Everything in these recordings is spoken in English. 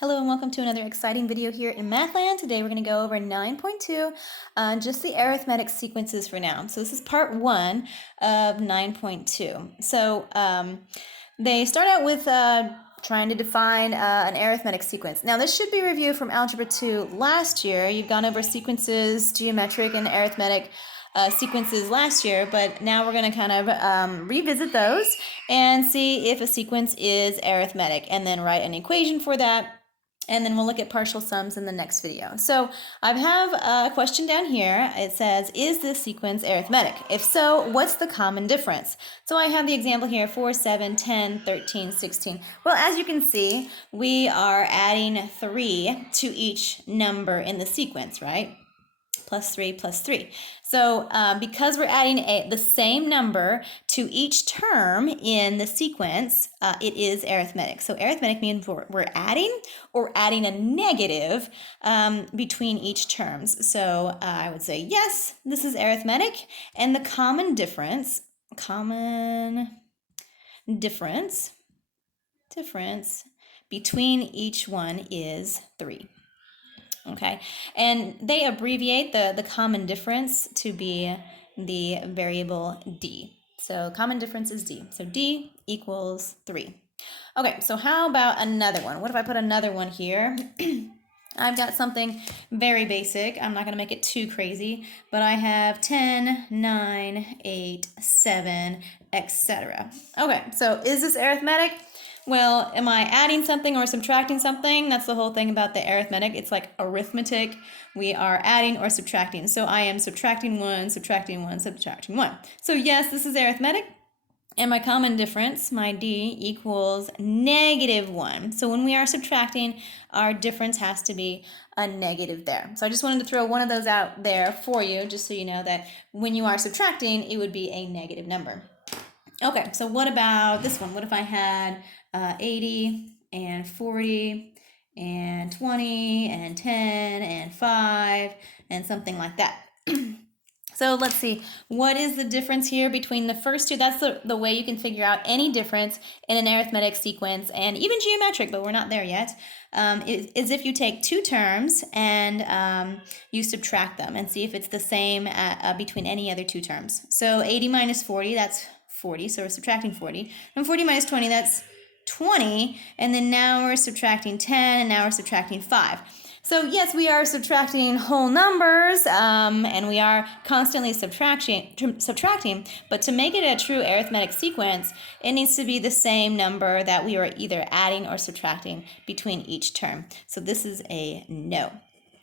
Hello and welcome to another exciting video here in Mathland. Today we're going to go over 9.2, just the arithmetic sequences for now. So this is part 1 of 9.2. So they start out with trying to define an arithmetic sequence. Now this should be reviewed from Algebra 2 last year. You've gone over sequences, geometric and arithmetic sequences last year, but now we're going to kind of revisit those and see if a sequence is arithmetic and then write an equation for that. And then we'll look at partial sums in the next video. So I have a question down here. It says, is this sequence arithmetic? If so, what's the common difference? So I have the example here, 4, 7, 10, 13, 16. Well, as you can see, we are adding 3 to each number in the sequence, right? Plus 3, plus 3. So because we're adding the same number to each term in the sequence, it is arithmetic. So arithmetic means we're adding or adding a negative between each terms. So I would say, yes, this is arithmetic. And the common difference between each one is 3. Okay, and they abbreviate the common difference to be the variable d. So common difference is d. So d equals 3. Okay, so how about another one? What if I put another one here? I've got something very basic. I'm not going to make it too crazy, but I have 10, 9, 8, 7, etc. Okay, so is this arithmetic? Well, am I adding something or subtracting something? That's the whole thing about the arithmetic. It's like arithmetic. We are adding or subtracting. So I am subtracting 1, subtracting 1, subtracting 1. So yes, this is arithmetic. And my common difference, my d, equals -1. So when we are subtracting, our difference has to be a negative there. So I just wanted to throw one of those out there for you, just so you know that when you are subtracting, it would be a negative number. Okay, so what about this one? What if I had 80 and 40 and 20 and 10 and 5 and something like that? So let's see, what is the difference here between the first two? That's the way you can figure out any difference in an arithmetic sequence and even geometric, but we're not there yet, is if you take two terms and you subtract them and see if it's the same between any other two terms. So 80 minus 40, that's 40, so we're subtracting 40. And 40 minus 20, that's 20. And then now we're subtracting 10, and now we're subtracting 5. So yes, we are subtracting whole numbers, and we are constantly subtracting, but to make it a true arithmetic sequence, it needs to be the same number that we are either adding or subtracting between each term. So this is a no.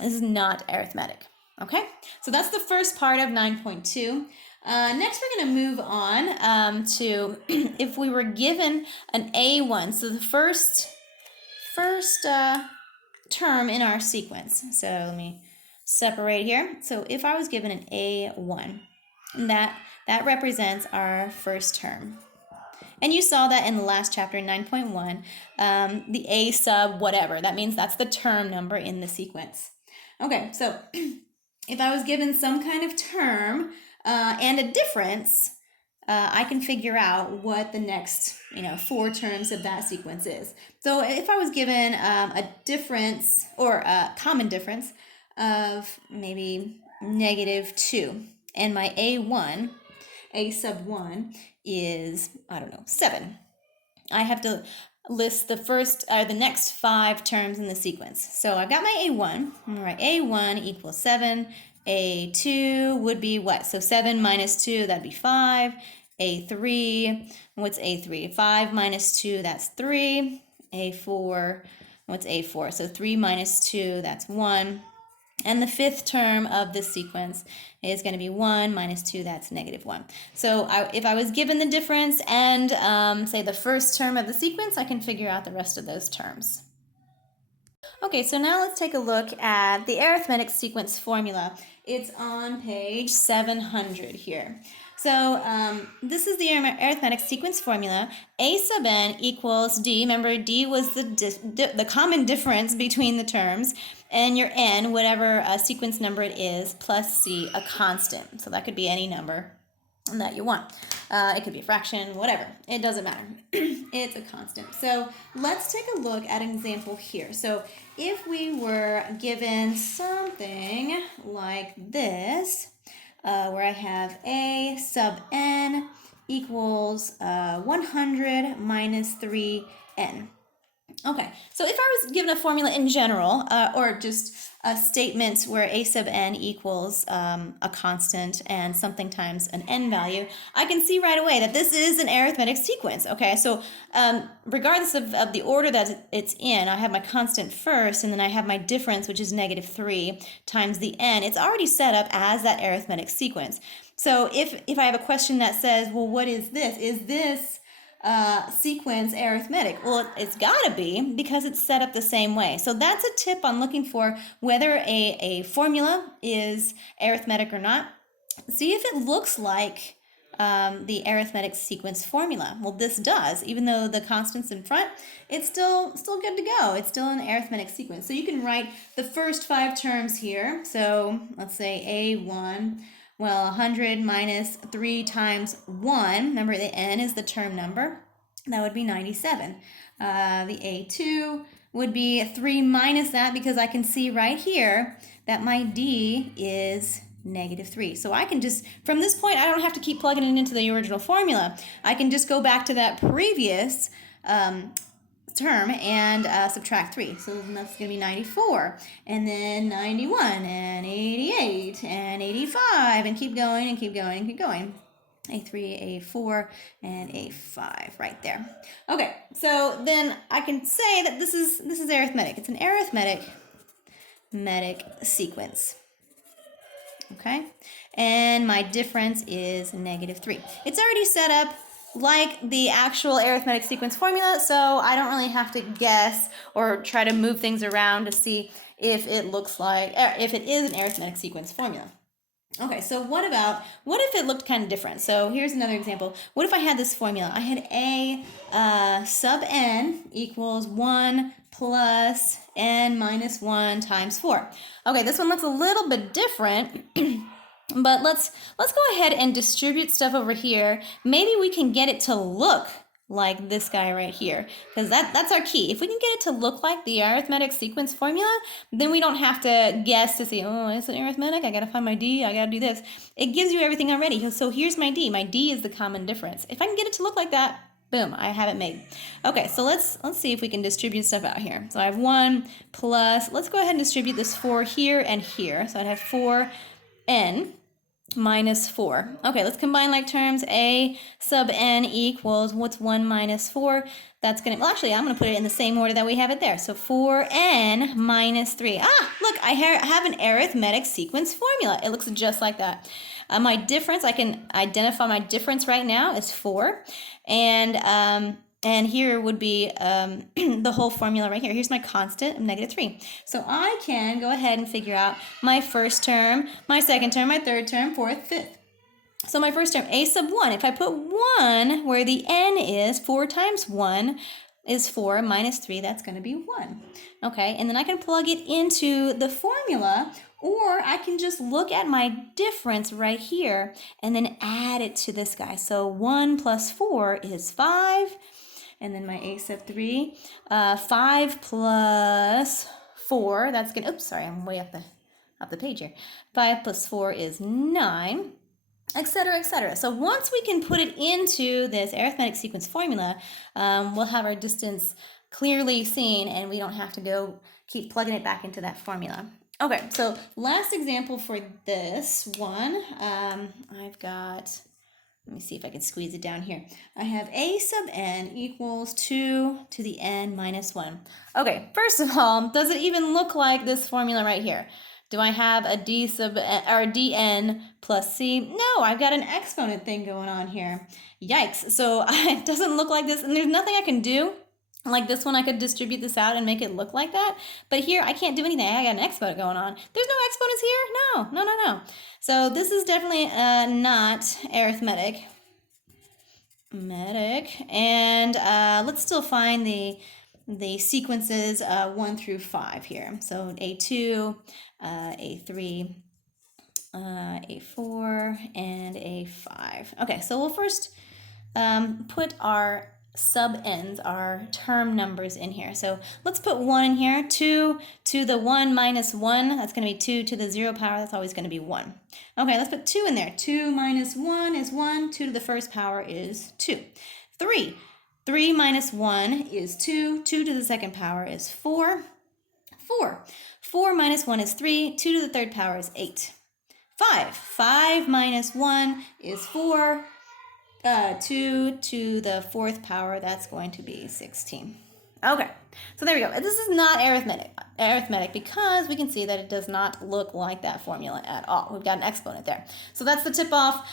This is not arithmetic. Okay, so that's the first part of 9.2. Next, we're going to move on to if we were given an A1. So the first term in our sequence. So let me separate here. So if I was given an A1, that represents our first term. And you saw that in the last chapter, 9.1, the A sub whatever. That means that's the term number in the sequence. Okay, so if I was given some kind of term and a difference, I can figure out what the next 4 terms of that sequence is. So if I was given a difference or a common difference of maybe -2, and my A1, A sub 1 is, 7. I have to list the next 5 terms in the sequence. So I've got my A1. I'm going to write A1 equals 7. A2 would be what? So 7 minus 2, that'd be 5. A3, what's A3? 5 minus 2, that's 3. A4, what's A4? So 3 minus 2, that's 1. And the 5th term of this sequence is going to be 1 minus 2, that's -1. So if I was given the difference and, say, the first term of the sequence, I can figure out the rest of those terms. Okay, so now let's take a look at the arithmetic sequence formula. It's on page 700 here. So this is the arithmetic sequence formula. A sub n equals d. Remember, d was the common difference between the terms, and your n, whatever sequence number it is, plus c, a constant. So that could be any number that you want. It could be a fraction, whatever. It doesn't matter. It's a constant. So let's take a look at an example here. So if we were given something like this, where I have a sub n equals 100 minus 3n. Okay, so if I was given a formula in general, or just statements where a sub n equals a constant and something times an n value, I can see right away that this is an arithmetic sequence. Okay, so regardless of the order that it's in, I have my constant first, and then I have my difference, which is negative 3 times the n. It's already set up as that arithmetic sequence. So if I have a question that says, well, what is this? Is this sequence arithmetic? Well, it's got to be, because it's set up the same way. So that's a tip on looking for whether a formula is arithmetic or not. See if it looks like the arithmetic sequence formula. Well, this does. Even though the constant's in front, it's still good to go. It's still an arithmetic sequence. So you can write the first 5 terms here. So let's say A1. Well, 100 minus 3 times 1, remember the n is the term number, that would be 97. The A2 would be 3 minus that, because I can see right here that my D is negative 3. So I can just, from this point, I don't have to keep plugging it into the original formula. I can just go back to that previous term and subtract 3. So that's going to be 94, and then 91, and 88, and 85, and keep going, and keep going, and keep going. A3, A4, and A5 right there. Okay, so then I can say that this is arithmetic. It's an arithmetic sequence. Okay, and my difference is negative 3. It's already set up like the actual arithmetic sequence formula, so I don't really have to guess or try to move things around to see if it looks like, if it is an arithmetic sequence formula. Okay, so what if it looked kind of different? So here's another example. What if I had this formula? I had a sub n equals 1 plus n minus 1 times 4. Okay, this one looks a little bit different. But let's go ahead and distribute stuff over here. Maybe we can get it to look like this guy right here, because that's our key. If we can get it to look like the arithmetic sequence formula, then we don't have to guess to see, oh, it's an arithmetic, I gotta find my D, I gotta do this. It gives you everything already. So here's my D. My D is the common difference. If I can get it to look like that, boom, I have it made. Okay, so let's see if we can distribute stuff out here. So I have 1 plus, let's go ahead and distribute this 4 here and here. So I'd have 4n minus 4. Okay, let's combine like terms. A sub n equals, what's 1 minus 4? That's going to, well, actually, I'm going to put it in the same order that we have it there. So 4n minus 3. Ah, look, I have an arithmetic sequence formula. It looks just like that. My difference, I can identify my difference right now as 4. And here would be the whole formula right here. Here's my constant of negative 3. So I can go ahead and figure out my first term, my second term, my third term, fourth, fifth. So my first term, a sub 1. If I put 1 where the n is, 4 times 1 is 4 minus 3. That's going to be 1. Okay, and then I can plug it into the formula, or I can just look at my difference right here and then add it to this guy. So 1 plus 4 is 5. And then my a sub 3, 5 plus 4, that's going to, oops, sorry, I'm way up the page here. 5 plus 4 is 9, etc., etc. So once we can put it into this arithmetic sequence formula, we'll have our distance clearly seen, and we don't have to go keep plugging it back into that formula. Okay, so last example for this one, I've got, let me see if I can squeeze it down here. I have a sub n equals 2 to the n minus 1. Okay, first of all, does it even look like this formula right here? Do I have a d sub n, or dn plus c? No, I've got an exponent thing going on here. Yikes. So it doesn't look like this, and there's nothing I can do. Like this one, I could distribute this out and make it look like that. But here, I can't do anything. I got an exponent going on. There's no exponents here? No. So this is definitely not arithmetic. And let's still find the sequences 1 through 5 here. So A2, A3, A4, and A5. Okay, so we'll first put our sub-ends, our term numbers in here. So let's put 1 in here. 2 to the 1 minus 1, that's going to be 2 to the 0 power, that's always going to be 1. Okay, let's put 2 in there. 2 minus 1 is 1. 2 to the first power is 2. 3. 3 minus 1 is 2. 2 to the second power is 4. 4. 4 minus 1 is 3. 2 to the third power is 8. 5. 5 minus 1 is 4. 2 to the fourth power, that's going to be 16. Okay, so there we go. This is not arithmetic because we can see that it does not look like that formula at all. We've got an exponent there. So that's the tip-off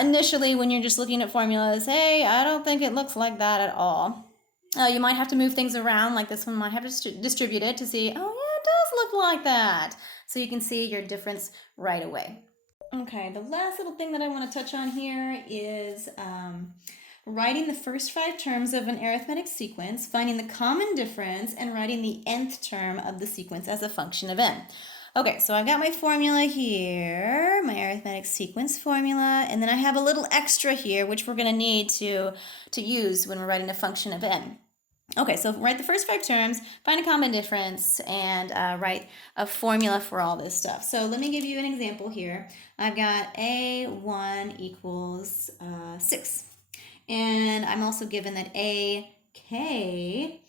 initially when you're just looking at formulas. Hey, I don't think it looks like that at all. You might have to move things around, like this one might have to distribute it to see, oh yeah, it does look like that. So you can see your difference right away. Okay, the last little thing that I want to touch on here is writing the first 5 terms of an arithmetic sequence, finding the common difference, and writing the nth term of the sequence as a function of n. Okay, so I've got my formula here, my arithmetic sequence formula, and then I have a little extra here, which we're going to need to use when we're writing a function of n. Okay, so write the first 5 terms, find a common difference, and write a formula for all this stuff. So let me give you an example here. I've got A1 equals 6. And I'm also given that AK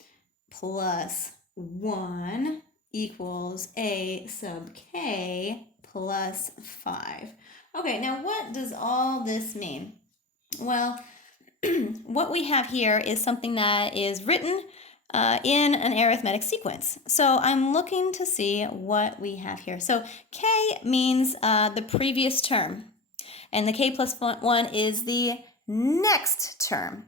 plus 1 equals A sub K plus 5. Okay, now what does all this mean? Well, what we have here is something that is written in an arithmetic sequence. So I'm looking to see what we have here. So K means the previous term, and the K plus 1 is the next term.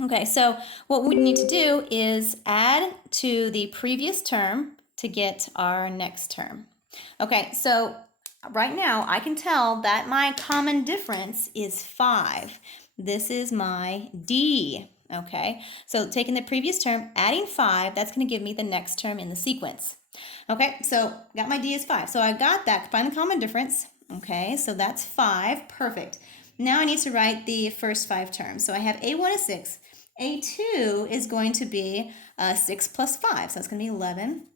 Okay, so what we need to do is add to the previous term to get our next term. Okay, so right now I can tell that my common difference is 5. This is my D, okay? So taking the previous term, adding 5, that's going to give me the next term in the sequence. Okay, so got my D is 5. So I got that, find the common difference. Okay, so that's 5, perfect. Now I need to write the first 5 terms. So I have A1 is 6. A2 is going to be 6 plus 5, so it's going to be 11.